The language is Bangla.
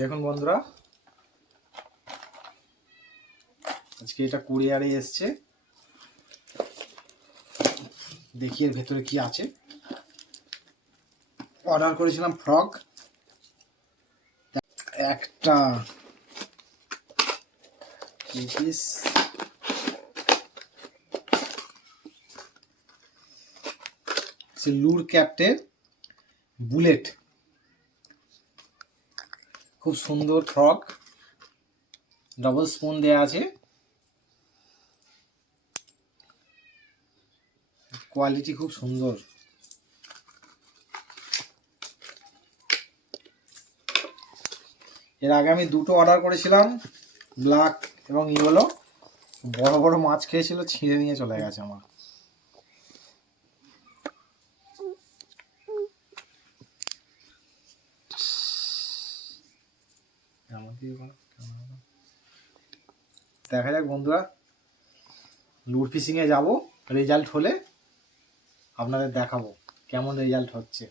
দেখুন বন্ধুরা, আজকে এটা কুরিয়ারে এসছে। দেখি এর ভেতরে কি আছে। অর্ডার করেছিলাম ফ্রক একটা পিস। লুর ক্যাপ্টের বুলেট, খুব সুন্দর ফ্রক, ডবল স্পুন দেয়া আছে, কোয়ালিটি খুব সুন্দর। এর আগে আমি দুটো অর্ডার করেছিলাম, ব্ল্যাক এবং ইয়েলো। বড় বড় মাছ খেয়েছিল, ছিঁড়ে নিয়ে চলে গেছে আমার। দেখা যাক বন্ধুরা, লুর ফিশিংয়ে যাব, রেজাল্ট হলে আপনাদের দেখাবো কেমন রেজাল্ট হচ্ছে।